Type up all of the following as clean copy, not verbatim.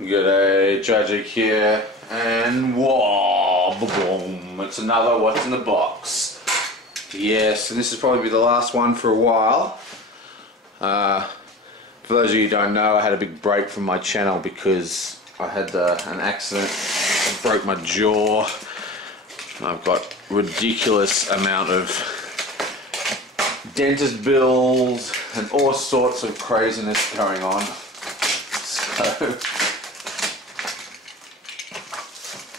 G'day, Tragic here, and whoa, boom, it's another what's in the box. Yes, and this is probably the last one for a while. For those of you who don't know, I had a big break from my channel because I had an accident, broke my jaw. I've got ridiculous amount of dentist bills and all sorts of craziness going on. So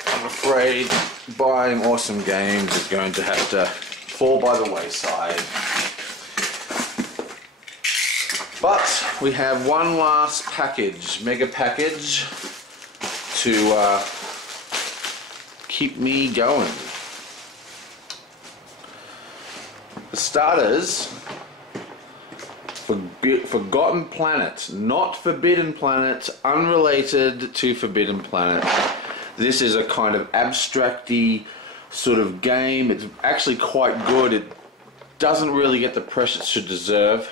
I'm afraid buying awesome games is going to have to fall by the wayside. But we have one last package, mega package, to keep me going. For starters, Forgotten Planet, not Forbidden Planet, unrelated to Forbidden Planet. This is a kind of abstracty sort of game. It's actually quite good. It doesn't really get the press it should deserve.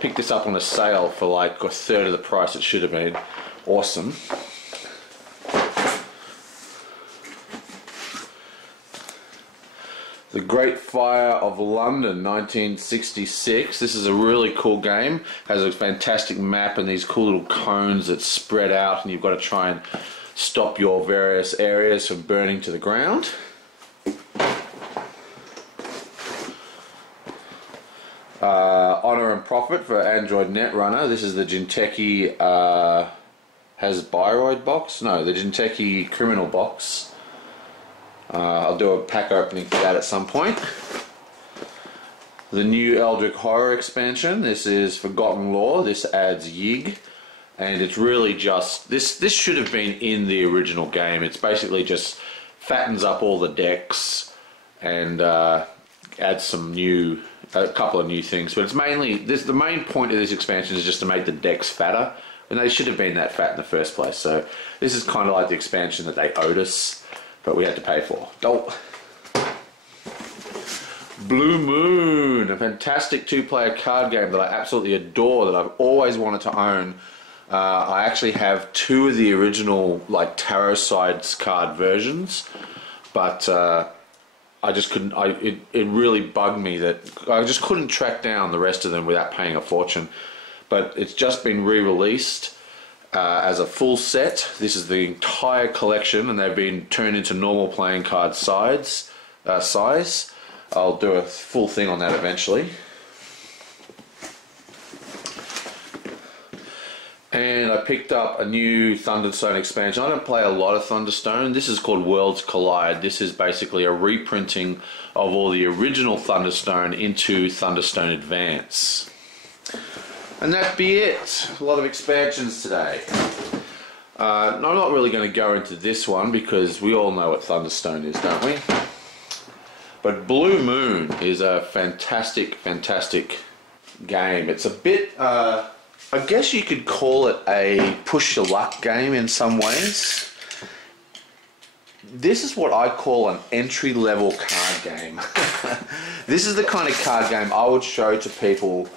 Picked this up on a sale for like a third of the price it should have been. Awesome. The Great Fire of London, 1966. This is a really cool game. Has a fantastic map and these cool little cones that spread out, and you've got to try and stop your various areas from burning to the ground. Honor and Profit for Android Netrunner. This is the Jinteki Hasbiroid box. No, the Jinteki Criminal box. I'll do a pack opening for that at some point. The new Eldritch Horror expansion. This is Forgotten Lore. This adds Yig, and it's really just this should have been in the original game. It's basically just fattens up all the decks and adds some new, a couple of new things. But it's mainly the main point of this expansion is just to make the decks fatter, and they should have been that fat in the first place. So this is kind of like the expansion that they owed us, but we had to pay for. Blue Moon, a fantastic two-player card game that I absolutely adore, that I've always wanted to own. I actually have two of the original like Tarot Sides card versions, but I just couldn't. It really bugged me that I just couldn't track down the rest of them without paying a fortune. But it's just been re-released as a full set. This is the entire collection, and they've been turned into normal playing card size. I'll do a full thing on that eventually. And I picked up a new Thunderstone expansion. I don't play a lot of Thunderstone. This is called Worlds Collide. This is basically a reprinting of all the original Thunderstone into Thunderstone Advance. And that'd be it. A lot of expansions today. I'm not really going to go into this one because we all know what Thunderstone is, don't we? But Blue Moon is a fantastic, fantastic game. It's a bit, I guess you could call it a push your luck game in some ways. This is what I call an entry-level card game. This is the kind of card game I would show to people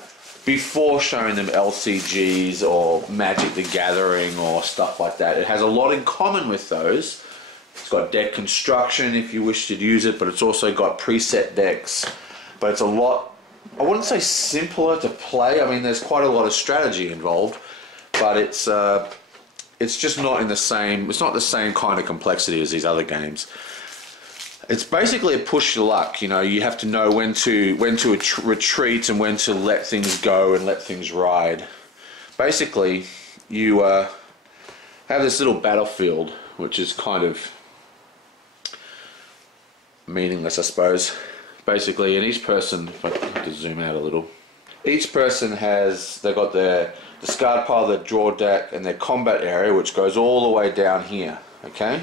before showing them LCGs or Magic the Gathering or stuff like that. It has a lot in common with those. It's got deck construction if you wish to use it, but it's also got preset decks. But it's a lot, I wouldn't say simpler to play. I mean, there's quite a lot of strategy involved, but it's just not in the same, it's not the same kind of complexity as these other games. It's basically a push your luck. You know, you have to know when to retreat and when to let things go and let things ride. Basically, you have this little battlefield, which is kind of meaningless, I suppose. Basically, and each person, if I have to zoom out a little, each person has, they've got their discard pile, their draw deck, and their combat area, which goes all the way down here. Okay.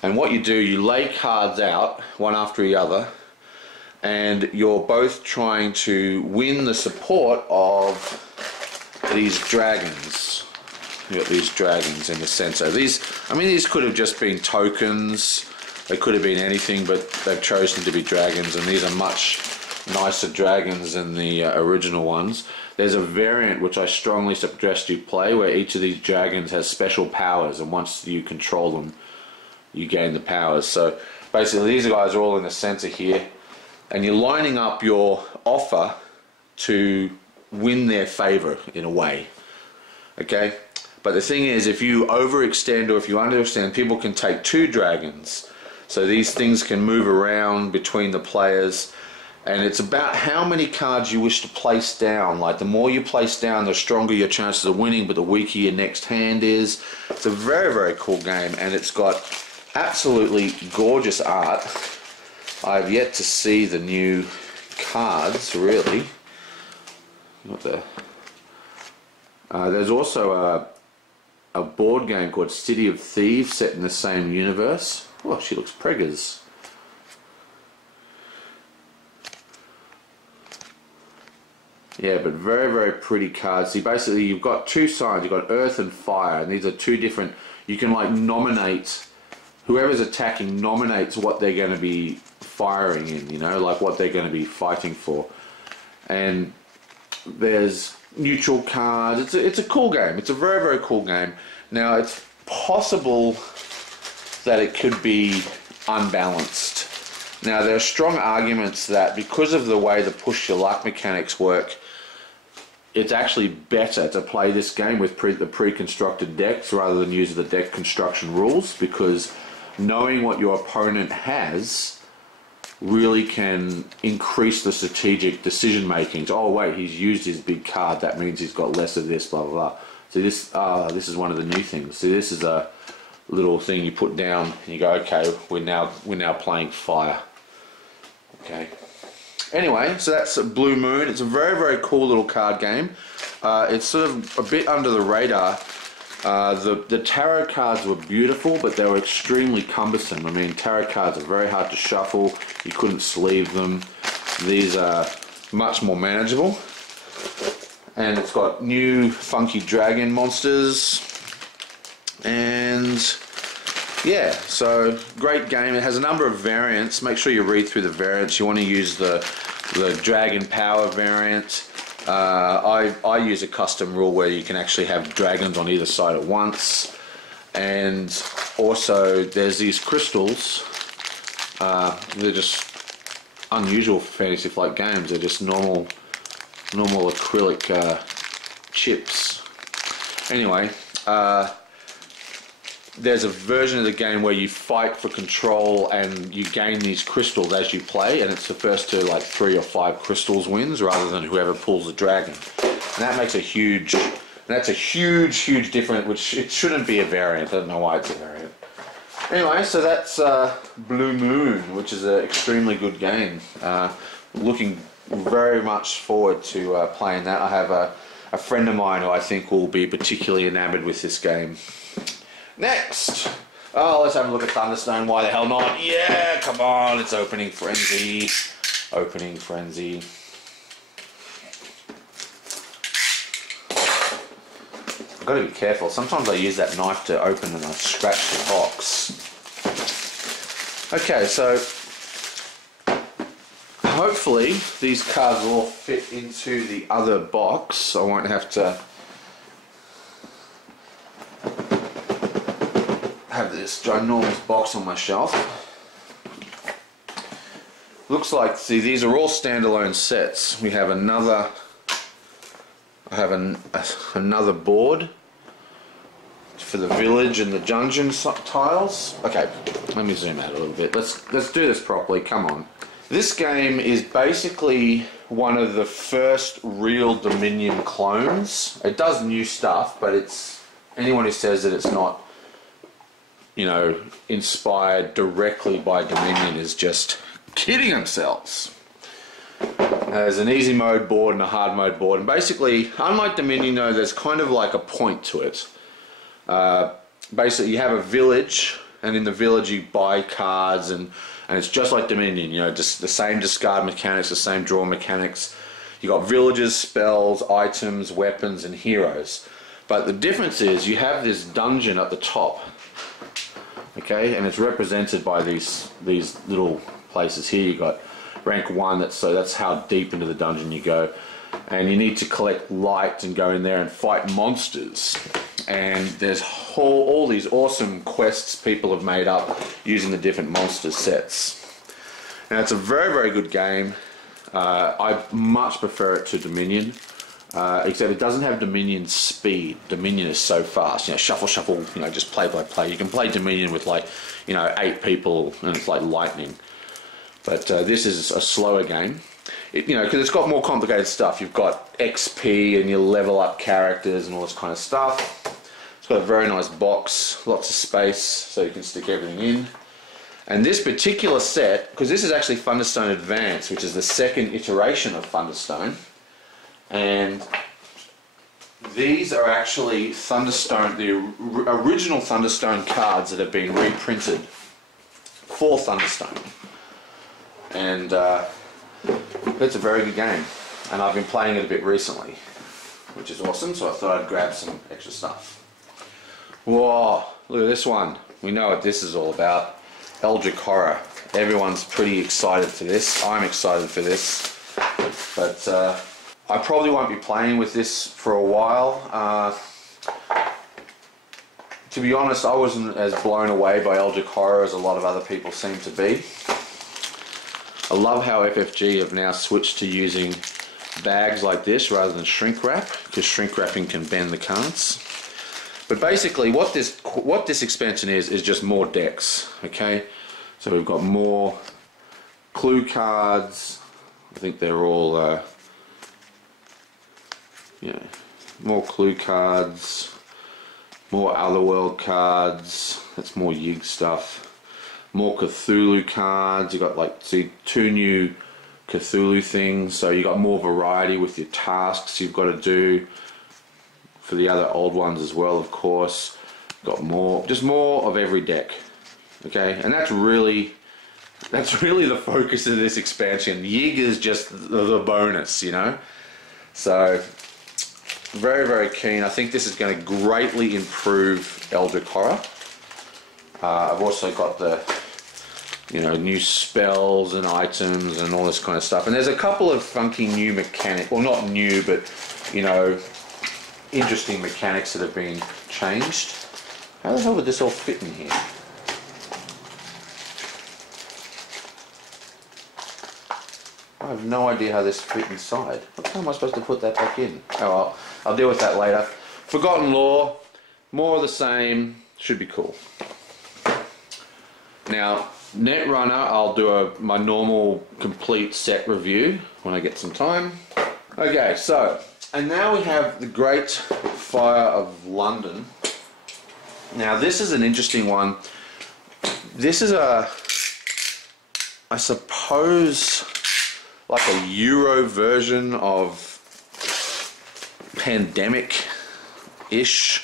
And what you do, you lay cards out one after the other, and you're both trying to win the support of these dragons. You've got these dragons in the center. These, I mean, these could have just been tokens. They could have been anything, but they've chosen to be dragons, and these are much nicer dragons than the original ones. There's a variant which I strongly suggest you play, where each of these dragons has special powers, and once you control them, you gain the powers. So basically these guys are all in the center here, and you're lining up your offer to win their favor in a way. Okay? But the thing is, if you overextend or if you underextend, people can take 2 dragons. So these things can move around between the players, and it's about how many cards you wish to place down. Like, the more you place down, the stronger your chances of winning, but the weaker your next hand is. It's a very, very cool game, and it's got absolutely gorgeous art. I've yet to see the new cards, really. What the? There's also a board game called City of Thieves set in the same universe. Oh, she looks preggers. Yeah, but very, very pretty cards. See, basically you've got 2 sides. You've got Earth and Fire, and these are 2 different. You can like nominate, whoever's attacking nominates what they're going to be firing in, you know, like what they're going to be fighting for. And there's neutral cards. It's a cool game. It's a very, very cool game. Now, it's possible that it could be unbalanced. Now, there are strong arguments that because of the way the push your luck mechanics work, it's actually better to play this game with the pre-constructed decks rather than use the deck construction rules, because knowing what your opponent has really can increase the strategic decision making. Oh wait, he's used his big card, that means he's got less of this, blah blah blah. So this is one of the new things. So this is a little thing you put down and you go, okay, we're now playing Fire. Okay. Anyway, so that's Blue Moon. It's a very, very cool little card game. It's sort of a bit under the radar. The tarot cards were beautiful, but they were extremely cumbersome. I mean, tarot cards are very hard to shuffle. You couldn't sleeve them. These are much more manageable. And it's got new funky dragon monsters. And yeah, so great game. It has a number of variants. Make sure you read through the variants. You want to use the Dragon Power variant. I use a custom rule where you can actually have dragons on either side at once. And also there's these crystals. They're just unusual for Fantasy Flight games. They're just normal acrylic chips. Anyway, there's a version of the game where you fight for control and you gain these crystals as you play, and it's the first to like 3 or 5 crystals wins rather than whoever pulls the dragon. And that makes a huge, huge difference, which it shouldn't be a variant. I don't know why it's a variant. Anyway, so that's Blue Moon, which is an extremely good game. Looking very much forward to playing that. I have a friend of mine who I think will be particularly enamored with this game. Next, let's have a look at Thunderstone. Why the hell not? Yeah, come on, it's Opening Frenzy. Opening Frenzy. I've got to be careful. Sometimes I use that knife to open and I scratch the box. Okay, so hopefully these cards will all fit into the other box. I won't have to have this ginormous box on my shelf. Looks like, see, these are all standalone sets. We have another, I have another board for the village and the dungeon tiles. Okay, let me zoom out a little bit. Let's do this properly. Come on. This game is basically one of the first real Dominion clones. It does new stuff, but it's, anyone who says that it's not, you know, inspired directly by Dominion is just kidding themselves. There's an easy mode board and a hard mode board, and basically, unlike Dominion, though, there's kind of like a point to it. Basically, you have a village, and in the village you buy cards, and it's just like Dominion, you know, just the same discard mechanics, the same draw mechanics. You got villages, spells, items, weapons, and heroes. But the difference is you have this dungeon at the top. Okay, and it's represented by these little places here. You got rank 1. That's how deep into the dungeon you go. And you need to collect light and go in there and fight monsters. And there's all these awesome quests people have made up using the different monster sets. Now it's a very, very good game. I much prefer it to Dominion, except it doesn't have Dominion speed. Dominion is so fast, you know, shuffle, shuffle, you know, just play by play. You can play Dominion with like, you know, 8 people and it's like lightning. But this is a slower game. You know, because it's got more complicated stuff. You've got XP and you level up characters and all this kind of stuff. It's got a very nice box, lots of space, so you can stick everything in. And this particular set, because this is actually Thunderstone Advance, which is the second iteration of Thunderstone, and these are actually Thunderstone, the original Thunderstone cards that have been reprinted for Thunderstone. And it's a very good game, and I've been playing it a bit recently, which is awesome, so I thought I'd grab some extra stuff. Whoa, look at this one. We know what this is all about. Eldritch Korra. Everyone's pretty excited for this. I'm excited for this. But I probably won't be playing with this for a while. To be honest, I wasn't as blown away by Eldritch Korra as a lot of other people seem to be. I love how FFG have now switched to using bags like this rather than shrink wrap, because shrink wrapping can bend the cards. But basically what this expansion is just more decks, okay? So we've got more clue cards. I think they're all, yeah, more clue cards, more Otherworld cards, that's more Yig stuff. More Cthulhu cards, you got like, see, 2 new Cthulhu things, so you got more variety with your tasks you've got to do. For the other old ones as well, of course. Got more, just more of every deck. Okay, and that's really the focus of this expansion. Yig is just the bonus, you know. So very, very keen. I think this is going to greatly improve Eldritch Korra. I've also got the, you know, new spells and items and all this kind of stuff. And there's a couple of funky new mechanics, well, not new, but you know, interesting mechanics that have been changed. How the hell would this all fit in here? I have no idea how this fit inside. How am I supposed to put that back in? Oh well, I'll deal with that later. Forgotten Lore, more of the same, should be cool. Now, Netrunner, I'll do my normal complete set review when I get some time. Okay, so, and now we have the Great Fire of London. Now this is an interesting one. This is a, I suppose, like a Euro version of Pandemic-ish,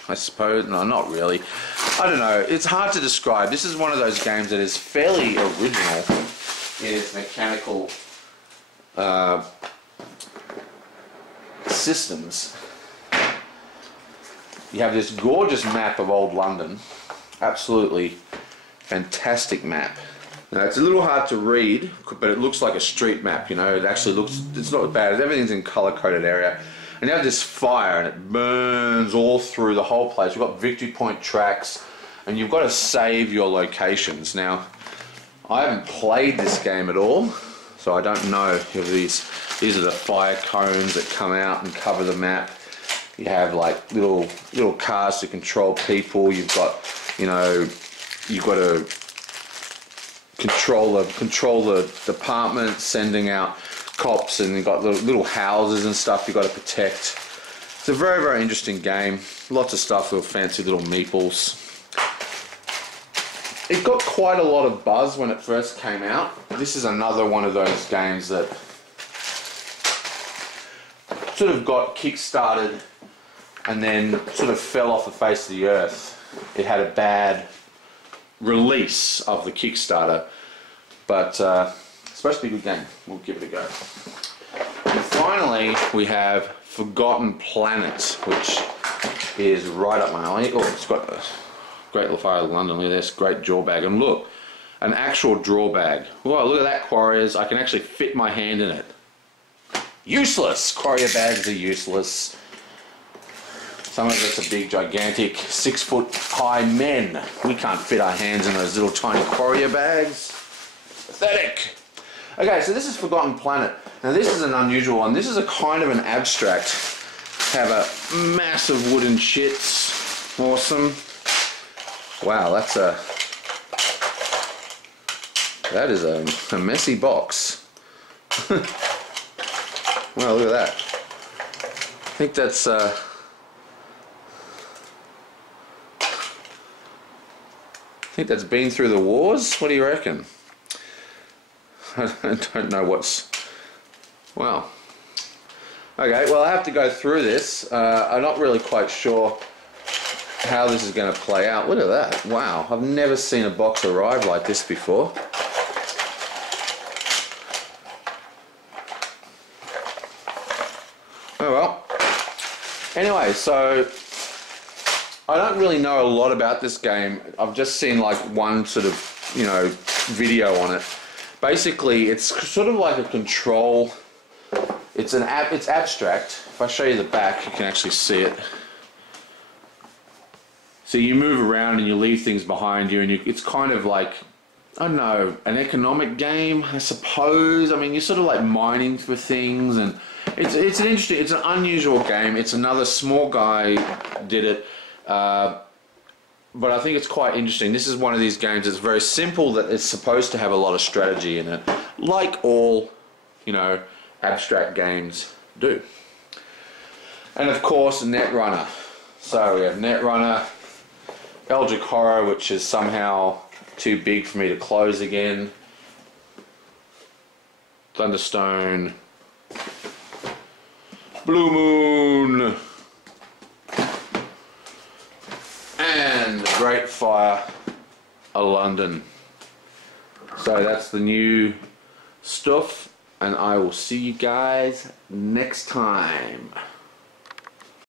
I suppose. No, not really. I don't know. It's hard to describe. This is one of those games that is fairly original in its mechanical systems. You have this gorgeous map of old London. Absolutely fantastic map. Now it's a little hard to read, but it looks like a street map, you know. It actually looks, it's not bad. Everything's in color-coded area. And you have this fire and it burns all through the whole place. You've got victory point tracks and you've got to save your locations. Now, I haven't played this game at all, so I don't know if these are the fire cones that come out and cover the map. You have like little cars to control people. You've got, you know, you've got to control the department, sending out cops, and you've got little houses and stuff you've got to protect. It's a very, very interesting game. Lots of stuff with fancy little meeples. It got quite a lot of buzz when it first came out. This is another one of those games that sort of got kick-started and then sort of fell off the face of the earth. It had a bad release of the Kickstarter, but it's supposed to be a good game. We'll give it a go. And finally, we have Forgotten Planet, which is right up my alley. Oh, it's got a Great Fire of London. Look at this, great jaw bag. And look, an actual draw bag. Whoa, look at that, Quarriers. I can actually fit my hand in it. Useless! Quarrier bags are useless. Some of us are big, gigantic, 6 foot high men. We can't fit our hands in those little tiny Quarrier bags. Pathetic! Okay, so this is Forgotten Planet. Now this is an unusual one. This is a kind of an abstract. Have a massive wooden shits. Awesome. Wow, that is a messy box. Well, look at that. I think that's been through the wars. What do you reckon? I don't know what's... Wow. Okay, well I have to go through this. I'm not really quite sure how this is going to play out. Look at that. Wow, I've never seen a box arrive like this before. Oh well. Anyway, so I don't really know a lot about this game. I've just seen like one sort of, you know, video on it. Basically, it's sort of like a control. It's abstract. If I show you the back, you can actually see it. So you move around and you leave things behind you, and it's kind of like, I don't know, an economic game, I suppose. I mean, you're sort of like mining for things, and it's an interesting, it's an unusual game. It's another small guy did it, but I think it's quite interesting. This is one of these games that's very simple, that it's supposed to have a lot of strategy in it, like all, you know, abstract games do. And of course, Netrunner. So we have Netrunner, Eldritch Horror, which is somehow too big for me to close again, Thunderstone, Blue Moon, and the Great Fire of London. So that's the new stuff, and I will see you guys next time.